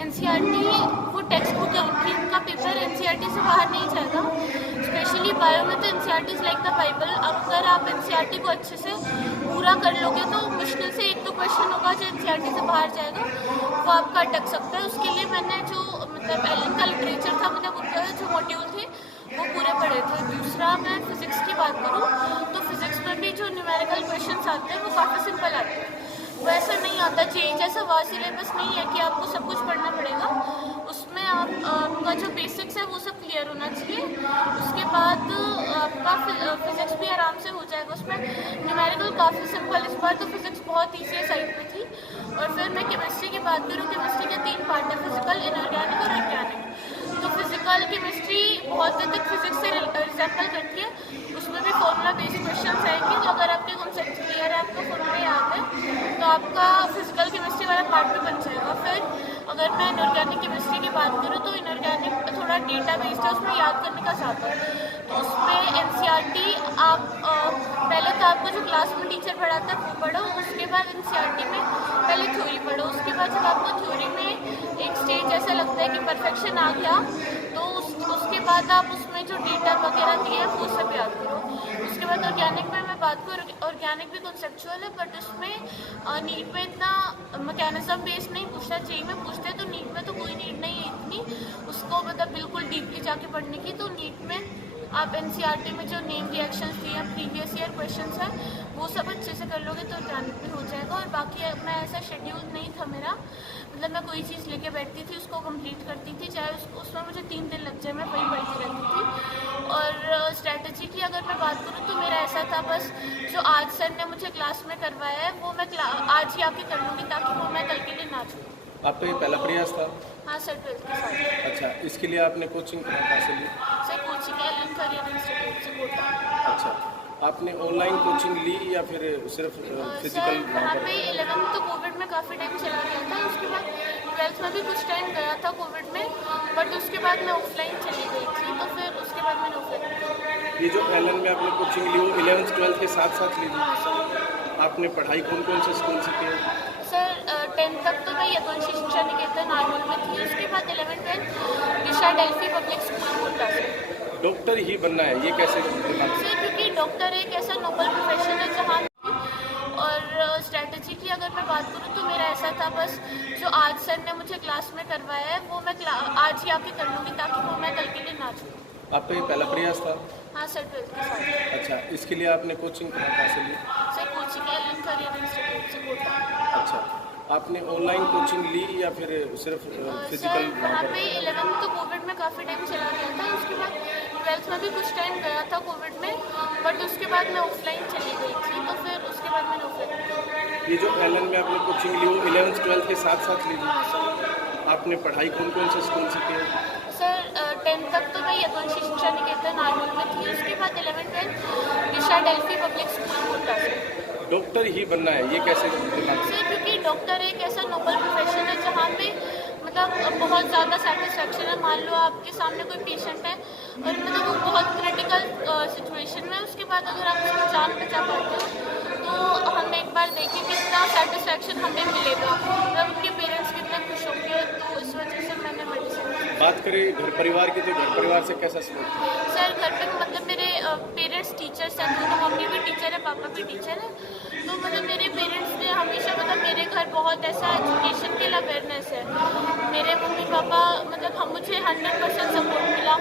NCERT वो text book है उनका पेपर एनसीईआरटी से बाहर नहीं जाएगा। स्पेशली बायो में तो NCERT is like the Bible. अगर आप एनसीईआरटी को अच्छे से पूरा कर लोगे तो मुश्किल से 1-2 क्वेश्चन होगा जो एनसीईआरटी से बाहर जाएगा, वो आपका अटक सकता है। उसके लिए मैंने जो मतलब एलन का लिटरेचर था, मतलब उनका जो मॉड्यूल थे वो पूरे पढ़े थे। दूसरा मैं फिज़िक्स की बात करूँ तो फिज़िक्स में भी जो न्यूमेरिकल क्वेश्चंस आते हैं वो काफ़ी सिंपल आते हैं। वो ऐसा नहीं आता जेईई जैसा वार सिलेबस नहीं है कि आपको सब कुछ पढ़ना पड़ेगा। उसमें आपका जो बेसिक्स है वो सब क्लियर होना चाहिए। उसके बाद आपका फिज़िक्स भी आराम से हो जाएगा। उसमें न्यूमेरिकल काफ़ी सिंपल, इस बार तो फिज़िक्स बहुत ईजी साइड पे थी। और फिर मैं केमिस्ट्री की बात करूँ, केमिस्ट्री के 3 पार्ट है, फिजिकल, इनऑर्गेनिक और ऑर्गेनिक। तो फिजिकल केमिस्ट्री बहुत हद तक फिजिक्स से रिसेम्बल करती है। उसमें भी फॉर्मूला बेस्ड क्वेश्चन आएंगे, तो अगर आपके कॉन्सेप्ट क्लियर है, आपको फॉर्मूला याद है, तो आपका फिजिकल केमिस्ट्री वाला पार्ट भी बन जाएगा। फिर अगर मैं इनऑर्गेनिक केमिस्ट्री की बात करूँ तो इनऑर्गेनिक थोड़ा डेटा बेस्ड है, उसमें याद करने का ज़्यादा है। तो उसमें एनसीईआरटी आप पहले तो आपको जो क्लास में टीचर पढ़ाता है वो पढ़ो, उसके बाद एनसीईआरटी में पहले थ्योरी पढ़ो। उसके बाद जब आपको थ्योरी में एक स्टेज ऐसा लगता है कि परफेक्शन आ गया, तो उसके बाद आप उसमें जो डेटा वगैरह दिए हैं वो सब याद करो। उसके बाद ऑर्गेनिक में मैं बात करूँ, ऑर्गेनिक भी कॉन्सेप्चुअल है, बट उसमें नीट में इतना मैकेनिज्म बेस्ड नहीं पूछता। जेईई में पूछते हैं, तो नीट में तो कोई नीड नहीं है इतनी उसको मतलब बिल्कुल डीपली जाके पढ़ने की। तो नीट में आप एनसीईआरटी में जो नेम रिएक्शंस दिए हैं, प्रीवियस ईयर क्वेश्चंस हैं, वो सब अच्छे से कर लोगे तो ऑर्गेनिक भी हो जाएगा। और बाकी मैं ऐसा शेड्यूल नहीं था मेरा, मतलब मैं कोई चीज़ लेके बैठती थी उसको कंप्लीट करती थी, चाहे उसमें मुझे 3 दिन लग जाए, मैं वही पढ़ती रहती थी। और स्ट्रैटेजी की अगर मैं बात करूँ तो मेरा ऐसा था, बस जो आज सर ने मुझे क्लास में करवाया है वो मैं आज ही आके कर लूँगी, ताकि वो मैं कल के लिए ना छोड़ूँ। आपका ये पहला प्रयास था? हाँ सर, 12th के साथ। अच्छा, इसके लिए आपने कोचिंग कहाँ से ली? Sir coaching Allen career institute से कोटा। अच्छा, आपने ऑनलाइन कोचिंग ली या फिर सिर्फ फिजिकल? सर वहाँ पे 11th तो कोविड में काफ़ी टाइम चला गया था, उसके बाद 12th में भी कुछ टाइम गया था कोविड में, बट उसके बाद मैं ऑफलाइन चली गई थी, तो फिर उसके बाद मैंने ऑफलाइन। ये जो एलन में आपने कोचिंग ली वो 11th 12th के साथ साथ ली? हाँ सर। आपने पढ़ाई कौन कौन से स्कूल से की? सर 10th तक तो मैं यदुवंशी शिक्षा निकेतन नागौर में थी, उसके बाद 11th-12th दिशा डेल्फी पब्लिक स्कूल कोटा से। डॉक्टर ही बनना है, ये कैसे? सर क्योंकि डॉक्टर एक ऐसा नोबल प्रोफेशन है जहाँ, और स्ट्रैटेजी की अगर मैं बात करूँ तो मेरा ऐसा था, बस जो आज सर ने मुझे क्लास में करवाया है वो मैं आज ही आके कर लूँगी, ताकि वो मैं कल के लिए ना छोड़ूँ। आपका ये पहला प्रयास था? हाँ सर, 12th के साथ। अच्छा, इसके लिए आपने कोचिंग कहाँ से ली? Sir coaching Allen career institute से कोटा। अच्छा, आपने ऑनलाइन कोचिंग ली या फिर सिर्फ फिजिकल? सर वहाँ पे 11th तो कोविड में काफ़ी टाइम चला गया था, उसके बाद 12th में भी कुछ टाइम गया था कोविड में, बट उसके बाद मैं ऑफलाइन चली गई थी, तो फिर उसके बाद मैंने ऑफलाइन। ये जो एलन में आपने कोचिंग ली वो 11th 12th के साथ साथ ली? हाँ सर। आपने पढ़ाई कौन कौन से स्कूल से की? सर 10th तक तो मैं यदुवंशी शिक्षा निकेतन नागौर में थी, उसके बाद 11th-12th दिशा डेल्फी पब्लिक स्कूल कोटा से। डॉक्टर ही बनना है, ये कैसे? सर क्योंकि डॉक्टर एक ऐसा नोबल प्रोफेशन है जहाँ पे मतलब बहुत ज़्यादा सेटिस्फेक्शन है। मान लो आपके सामने कोई पेशेंट है और मतलब वो बहुत क्रिटिकल सिचुएशन में, उसके बाद अगर आप उसकी जान बचा पाते हो तो हम एक बार देखें कि इतना सेटिस्फेक्शन हमें मिलेगा, मतलब उनके पेरेंट्स कितने खुश होंगे। तो इस वजह से मैंने मेडिसिन। बात करें घर परिवार की, तो घर परिवार से कैसा सपोर्ट? सर घर पे मतलब मेरे पेरेंट्स टीचर्स हैं, दोनों, मम्मी भी टीचर है, पापा भी टीचर है। तो मतलब मेरे पेरेंट्स ने हमेशा मतलब मेरे घर बहुत ऐसा एजुकेशन के लिए अवेयरनेस है। मेरे मम्मी पापा मतलब हम मुझे 100% सपोर्ट मिला।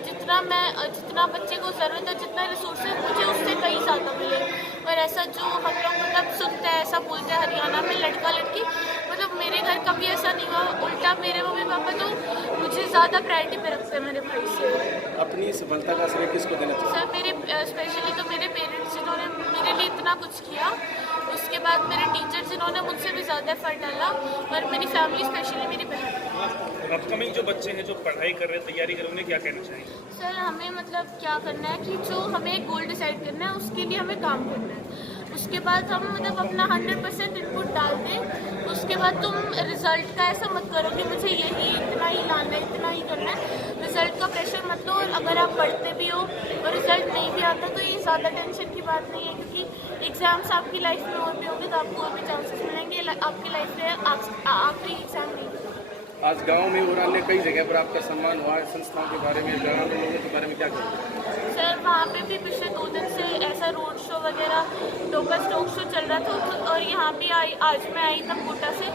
जितना बच्चे को ज़रूरत है, जितना रिसोर्सेज मुझे उससे कई ज़्यादा मिले। और ऐसा जो हम लोग मतलब सुनते हैं, ऐसा बोलते हैं हरियाणा में लड़का लड़की, मतलब मेरे घर कभी ऐसा नहीं हुआ। उल्टा मेरे मम्मी पापा तो मुझे ज़्यादा प्रायोरिटी पे रखते हैं मेरे भाई से। अपनी सफलता का श्रेय किसको देना चाहिए? सर मेरे स्पेशली तो मेरे पेरेंट्स जिन्होंने मेरे लिए इतना कुछ किया, उसके बाद मेरे टीचर जिन्होंने मुझसे भी ज़्यादा एफर्ट डाला, और मेरी फैमिली स्पेशली मेरी बहन। अपकमिंग जो बच्चे हैं जो पढ़ाई कर रहे हैं, तैयारी कर रहे हैं, उन्हें क्या कहना चाहेंगे? सर हमें मतलब क्या करना है कि जो हमें गोल डिसाइड करना है उसके लिए हमें काम करना है। उसके बाद हम मतलब अपना 100% इनपुट डाल दें। उसके बाद तुम रिज़ल्ट का ऐसा मत करो कि मुझे यही इतना ही लाना है, इतना ही करना है। रिज़ल्ट का प्रेशर मत लो, और अगर आप पढ़ते भी हो और रिज़ल्ट नहीं भी आता तो ये ज़्यादा टेंशन की बात नहीं है, क्योंकि एग्ज़ाम्स आपकी लाइफ में और भी होंगे, तो आपको और भी चांसेस मिलेंगे। आपकी लाइफ में आखिरी एग्ज़ाम नहीं होगा। आज गांव में और अन्य कई जगह पर आपका सम्मान हुआ है, संस्थाओं के बारे में, गांव के लोगों के बारे में क्या कहेंगे? सर वहाँ पे भी पिछले 2 दिन से ऐसा रोड शो वगैरह डोपर स्टोक शो चल रहा था और यहाँ भी आज मैं आई तब कोटा से,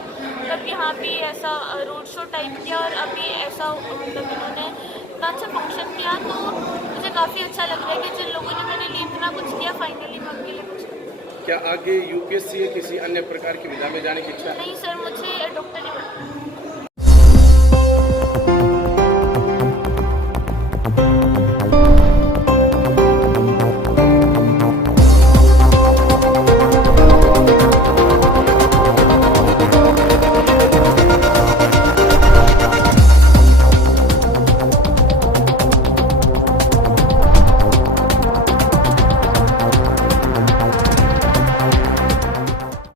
तब यहाँ भी ऐसा रोड शो टाइप किया और अभी ऐसा मतलब इन्होंने इतना अच्छा फंक्शन किया, तो मुझे काफ़ी अच्छा लग रहा है कि जिन लोगों ने मेरे लिए इतना कुछ किया फाइनली मैं उनके लिए कुछ करूँ। क्या आगे यूपीएससी या किसी अन्य प्रकार की विधा में जाने की इच्छा है? नहीं सर, मुझे डॉक्टर ही बनना है।